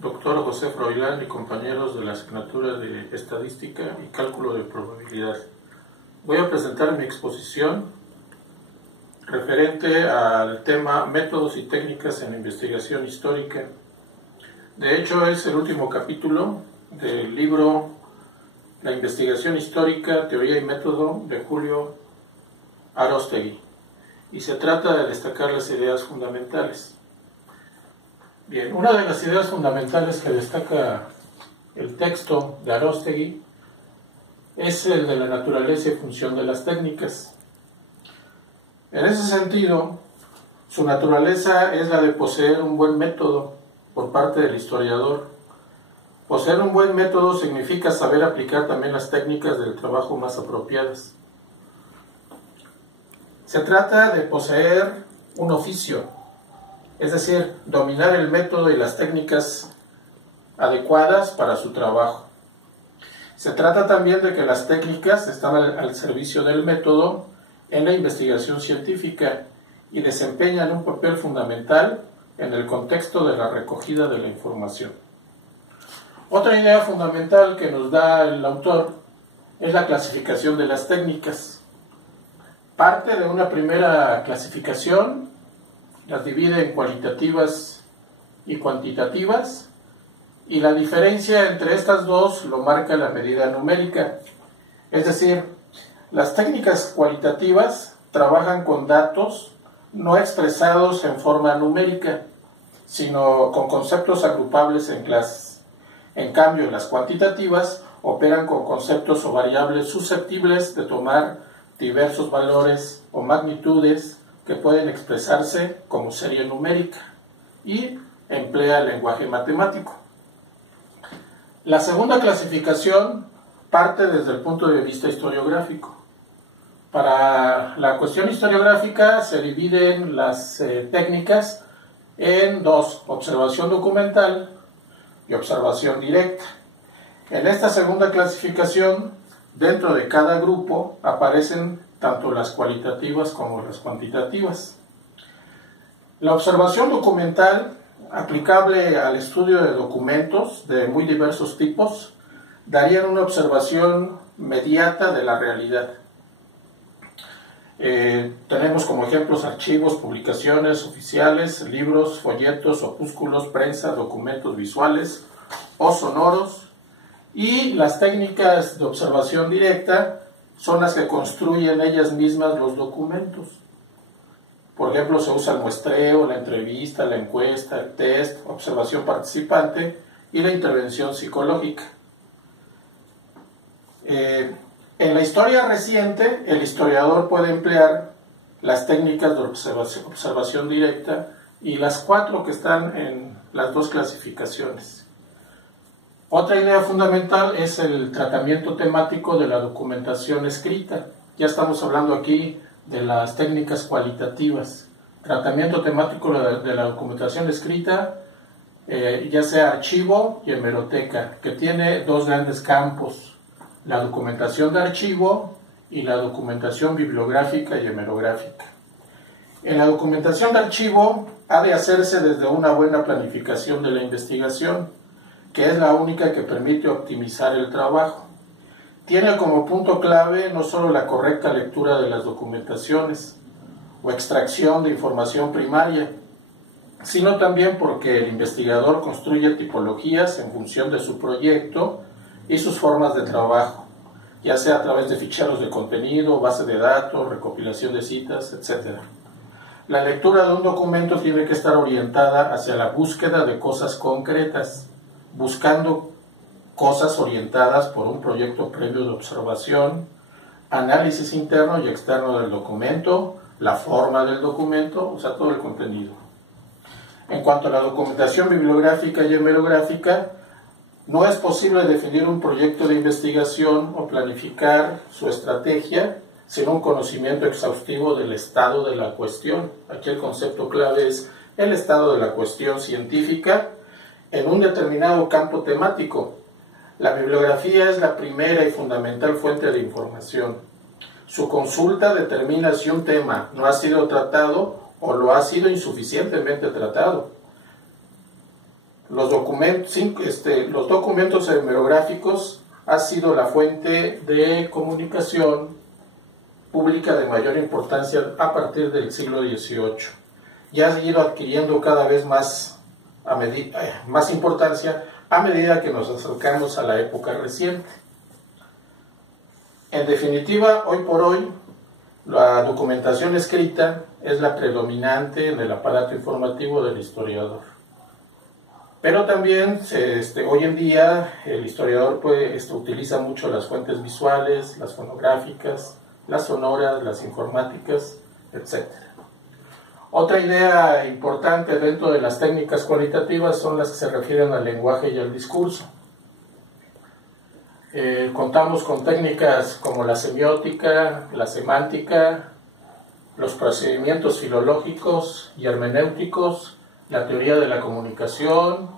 doctor José Froilán y compañeros de la asignatura de Estadística y Cálculo de Probabilidad. Voy a presentar mi exposición referente al tema Métodos y técnicas en la investigación histórica. De hecho, es el último capítulo del libro La investigación histórica, teoría y método de Julio Aróstegui, y se trata de destacar las ideas fundamentales. Bien, una de las ideas fundamentales que destaca el texto de Aróstegui es el de la naturaleza y función de las técnicas. En ese sentido, su naturaleza es la de poseer un buen método por parte del historiador. Poseer un buen método significa saber aplicar también las técnicas del trabajo más apropiadas. Se trata de poseer un oficio, es decir, dominar el método y las técnicas adecuadas para su trabajo. Se trata también de que las técnicas están al servicio del método en la investigación científica y desempeñan un papel fundamental en el contexto de la recogida de la información. Otra idea fundamental que nos da el autor es la clasificación de las técnicas. Parte de una primera clasificación, las divide en cualitativas y cuantitativas, y la diferencia entre estas dos lo marca la medida numérica. Es decir, las técnicas cualitativas trabajan con datos no expresados en forma numérica, sino con conceptos agrupables en clases. En cambio, las cuantitativas operan con conceptos o variables susceptibles de tomar diversos valores o magnitudes que pueden expresarse como serie numérica y emplea el lenguaje matemático. La segunda clasificación parte desde el punto de vista historiográfico. Para la cuestión historiográfica se dividen las técnicas en dos: observación documental y observación directa. En esta segunda clasificación, dentro de cada grupo aparecen tanto las cualitativas como las cuantitativas. La observación documental, aplicable al estudio de documentos de muy diversos tipos, darían una observación mediata de la realidad. Tenemos como ejemplos archivos, publicaciones oficiales, libros, folletos, opúsculos, prensa, documentos visuales o sonoros, y las técnicas de observación directa son las que construyen ellas mismas los documentos. Por ejemplo, se usa el muestreo, la entrevista, la encuesta, el test, observación participante y la intervención psicológica. En la historia reciente, el historiador puede emplear las técnicas de observación directa y las cuatro que están en las dos clasificaciones. Otra idea fundamental es el tratamiento temático de la documentación escrita. Ya estamos hablando aquí de las técnicas cualitativas. Tratamiento temático de la documentación escrita, ya sea archivo y hemeroteca, que tiene dos grandes campos: la documentación de archivo y la documentación bibliográfica y hemerográfica. En la documentación de archivo ha de hacerse desde una buena planificación de la investigación, que es la única que permite optimizar el trabajo. Tiene como punto clave no solo la correcta lectura de las documentaciones o extracción de información primaria, sino también porque el investigador construye tipologías en función de su proyecto y sus formas de trabajo, ya sea a través de ficheros de contenido, base de datos, recopilación de citas, etc. La lectura de un documento tiene que estar orientada hacia la búsqueda de cosas concretas, buscando cosas orientadas por un proyecto previo de observación, análisis interno y externo del documento, la forma del documento, o sea, todo el contenido. En cuanto a la documentación bibliográfica y hemerográfica, no es posible definir un proyecto de investigación o planificar su estrategia sin un conocimiento exhaustivo del estado de la cuestión. Aquí el concepto clave es el estado de la cuestión científica en un determinado campo temático. La bibliografía es la primera y fundamental fuente de información. Su consulta determina si un tema no ha sido tratado o lo ha sido insuficientemente tratado. los documentos hemerográficos han sido la fuente de comunicación pública de mayor importancia a partir del siglo XVIII. Ya ha ido adquiriendo cada vez más importancia a medida que nos acercamos a la época reciente. En definitiva, hoy por hoy, la documentación escrita es la predominante en el aparato informativo del historiador. Pero también hoy en día el historiador utiliza mucho las fuentes visuales, las fonográficas, las sonoras, las informáticas, etc. Otra idea importante dentro de las técnicas cualitativas son las que se refieren al lenguaje y al discurso. Contamos con técnicas como la semiótica, la semántica, los procedimientos filológicos y hermenéuticos, la teoría de la comunicación,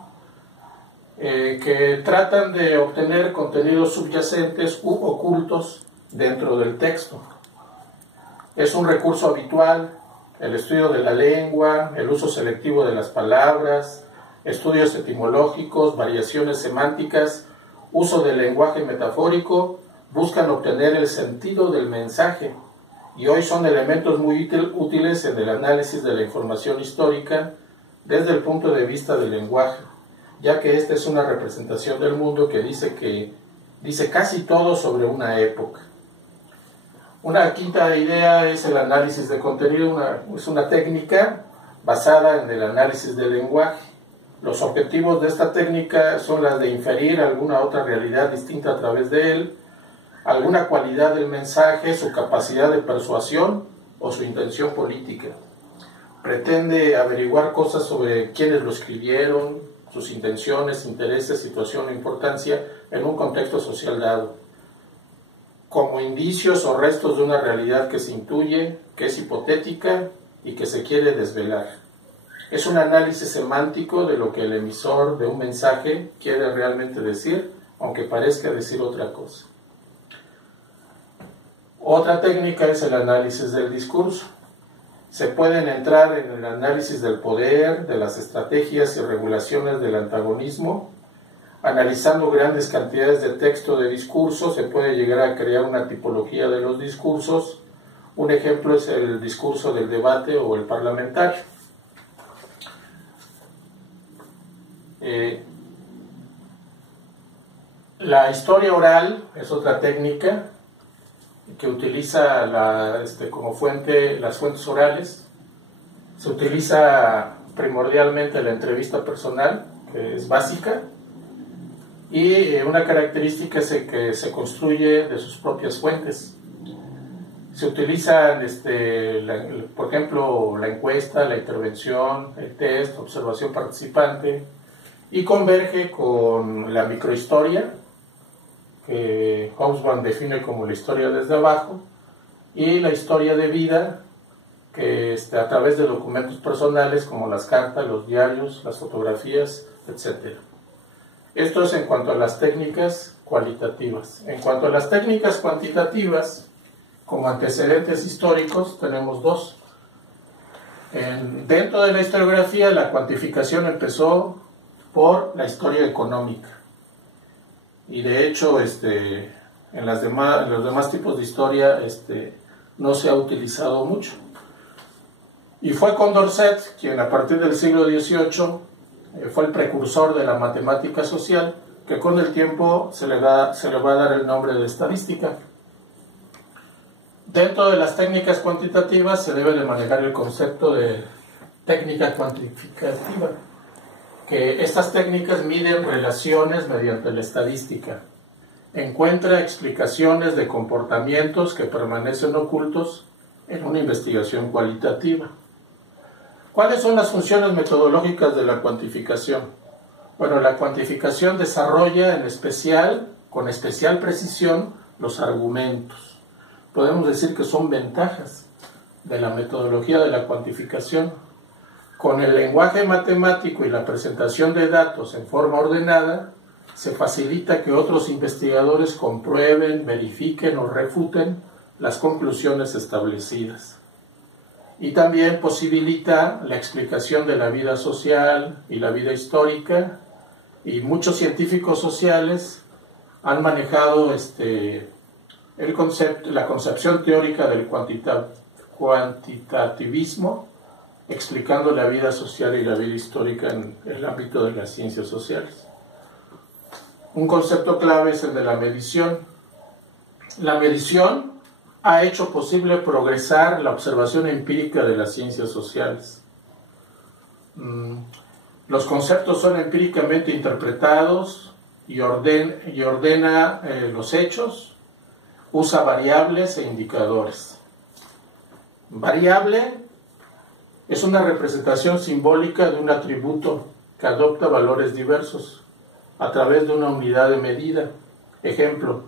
que tratan de obtener contenidos subyacentes u ocultos dentro del texto. Es un recurso habitual el estudio de la lengua, el uso selectivo de las palabras, estudios etimológicos, variaciones semánticas, uso del lenguaje metafórico, buscan obtener el sentido del mensaje y hoy son elementos muy útiles en el análisis de la información histórica desde el punto de vista del lenguaje, ya que esta es una representación del mundo que dice casi todo sobre una época. Una quinta idea es el análisis de contenido, es una técnica basada en el análisis del lenguaje. Los objetivos de esta técnica son las de inferir alguna otra realidad distinta a través de él, alguna cualidad del mensaje, su capacidad de persuasión o su intención política. Pretende averiguar cosas sobre quiénes lo escribieron, sus intenciones, intereses, situación o importancia en un contexto social dado, como indicios o restos de una realidad que se intuye, que es hipotética y que se quiere desvelar. Es un análisis semántico de lo que el emisor de un mensaje quiere realmente decir, aunque parezca decir otra cosa. Otra técnica es el análisis del discurso. Se pueden entrar en el análisis del poder, de las estrategias y regulaciones del antagonismo. Analizando grandes cantidades de texto de discurso, se puede llegar a crear una tipología de los discursos. Un ejemplo es el discurso del debate o el parlamentario. La historia oral es otra técnica que utiliza como fuente las fuentes orales. Se utiliza primordialmente la entrevista personal, que es básica, y una característica es que se construye de sus propias fuentes. Se utilizan, por ejemplo, la encuesta, la intervención, el test, observación participante, y converge con la microhistoria, que Hobsbawm define como la historia desde abajo, y la historia de vida, que a través de documentos personales como las cartas, los diarios, las fotografías, etc. Esto es en cuanto a las técnicas cualitativas. En cuanto a las técnicas cuantitativas, como antecedentes históricos, tenemos dos. Dentro de la historiografía, la cuantificación empezó por la historia económica. Y de hecho, en los demás tipos de historia no se ha utilizado mucho. Y fue Condorcet quien a partir del siglo XVIII fue el precursor de la matemática social, que con el tiempo se le va a dar el nombre de estadística. Dentro de las técnicas cuantitativas se debe de manejar el concepto de técnica cuantificativa, que estas técnicas miden relaciones mediante la estadística, encuentra explicaciones de comportamientos que permanecen ocultos en una investigación cualitativa. ¿Cuáles son las funciones metodológicas de la cuantificación? Bueno, la cuantificación desarrolla con especial precisión los argumentos. Podemos decir que son ventajas de la metodología de la cuantificación. Con el lenguaje matemático y la presentación de datos en forma ordenada, se facilita que otros investigadores comprueben, verifiquen o refuten las conclusiones establecidas. y también posibilita la explicación de la vida social y la vida histórica, y muchos científicos sociales han manejado la concepción teórica del cuantitativismo, explicando la vida social y la vida histórica en el ámbito de las ciencias sociales. Un concepto clave es el de la medición. La medición ha hecho posible progresar la observación empírica de las ciencias sociales. Los conceptos son empíricamente interpretados y ordena los hechos, usa variables e indicadores. Variable es una representación simbólica de un atributo que adopta valores diversos a través de una unidad de medida. Ejemplo,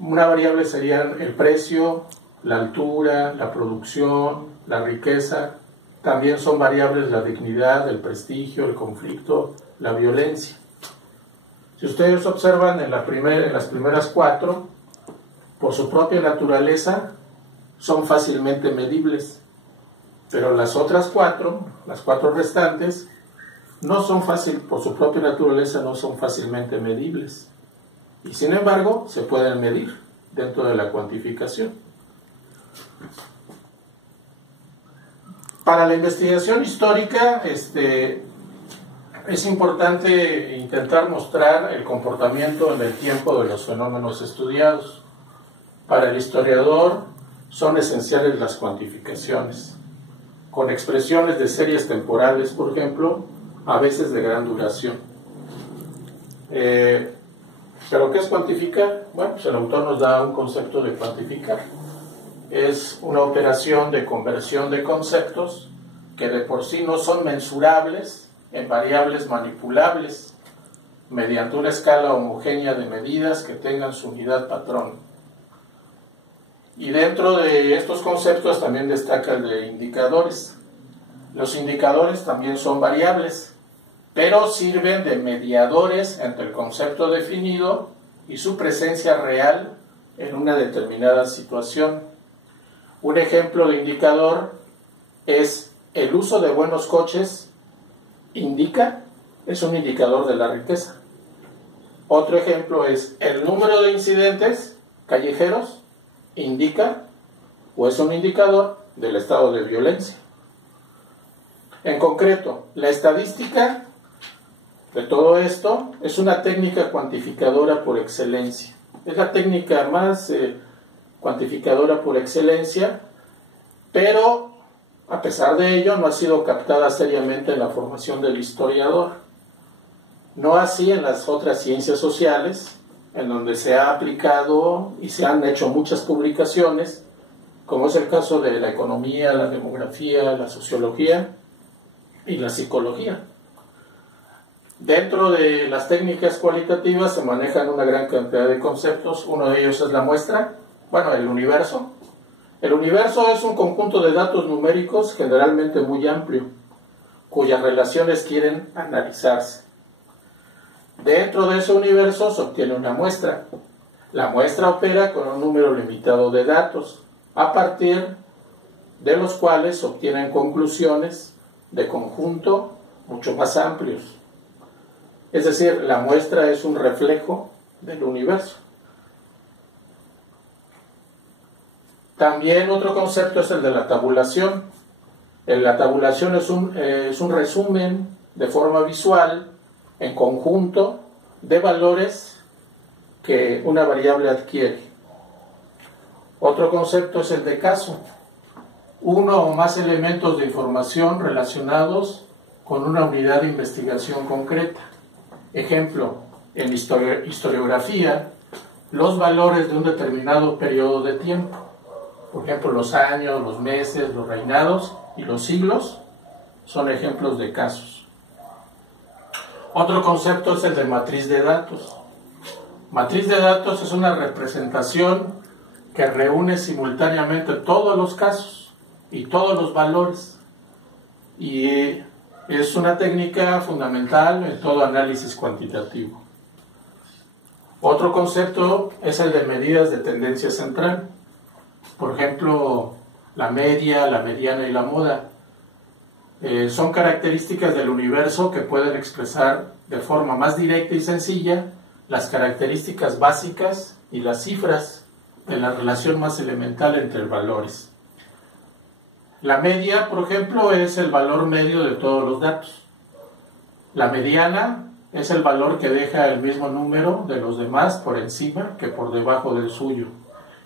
una variable serían el precio, la altura, la producción, la riqueza. También son variables la dignidad, el prestigio, el conflicto, la violencia. Si ustedes observan en las primeras 4, por su propia naturaleza, son fácilmente medibles. Pero las otras 4, las 4 restantes, por su propia naturaleza no son fácilmente medibles. Y sin embargo, se pueden medir dentro de la cuantificación. Para la investigación histórica, es importante intentar mostrar el comportamiento en el tiempo de los fenómenos estudiados. Para el historiador son esenciales las cuantificaciones, con expresiones de series temporales, por ejemplo, a veces de gran duración. ¿Pero qué es cuantificar? Bueno, pues el autor nos da un concepto de cuantificar. Es una operación de conversión de conceptos que de por sí no son mensurables en variables manipulables mediante una escala homogénea de medidas que tengan su unidad patrón. Y dentro de estos conceptos también destaca el de indicadores. Los indicadores también son variables, pero sirven de mediadores entre el concepto definido y su presencia real en una determinada situación. Un ejemplo de indicador es el uso de buenos coches es un indicador de la riqueza. Otro ejemplo es el número de incidentes callejeros indica o es un indicador del estado de violencia. En concreto, la estadística de todo esto es una técnica cuantificadora por excelencia. Es la técnica más cuantificadora por excelencia, pero a pesar de ello no ha sido captada seriamente en la formación del historiador. No así en las otras ciencias sociales, en donde se ha aplicado y se han hecho muchas publicaciones, como es el caso de la economía, la demografía, la sociología y la psicología. Dentro de las técnicas cualitativas se manejan una gran cantidad de conceptos. Uno de ellos es la muestra, el universo. El universo es un conjunto de datos numéricos generalmente muy amplio, cuyas relaciones quieren analizarse. Dentro de ese universo se obtiene una muestra. La muestra opera con un número limitado de datos, a partir de los cuales se obtienen conclusiones de conjunto mucho más amplios. Es decir, la muestra es un reflejo del universo. También otro concepto es el de la tabulación. La tabulación es un resumen de forma visual en conjunto de valores que una variable adquiere. Otro concepto es el de caso. Uno o más elementos de información relacionados con una unidad de investigación concreta. Ejemplo, en historiografía, los valores de un determinado periodo de tiempo. Por ejemplo, los años, los meses, los reinados y los siglos son ejemplos de casos. Otro concepto es el de matriz de datos. Matriz de datos es una representación que reúne simultáneamente todos los casos y todos los valores. Y es una técnica fundamental en todo análisis cuantitativo. Otro concepto es el de medidas de tendencia central. Por ejemplo, la media, la mediana y la moda. Son características del universo que pueden expresar de forma más directa y sencilla las características básicas y las cifras de la relación más elemental entre valores. La media, por ejemplo, es el valor medio de todos los datos. La mediana es el valor que deja el mismo número de los demás por encima que por debajo del suyo.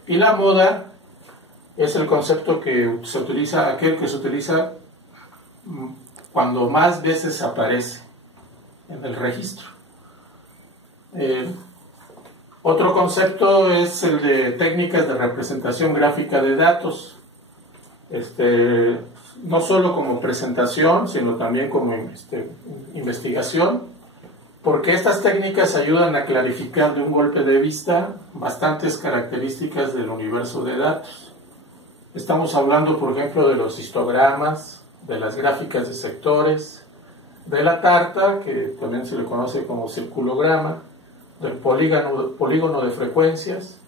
Y la moda es el concepto que se utiliza, aquel que se utiliza cuando más veces aparece en el registro. Otro concepto es el de técnicas de representación gráfica de datos. No solo como presentación, sino también como investigación, porque estas técnicas ayudan a clarificar de un golpe de vista bastantes características del universo de datos. Estamos hablando, por ejemplo, de los histogramas, de las gráficas de sectores, de la tarta, que también se le conoce como circulograma, del polígono de frecuencias,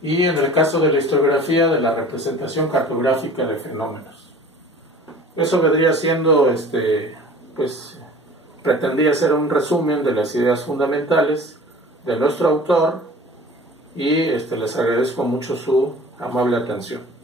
y en el caso de la historiografía, de la representación cartográfica de fenómenos. Eso vendría siendo, pretendía ser un resumen de las ideas fundamentales de nuestro autor, y les agradezco mucho su amable atención.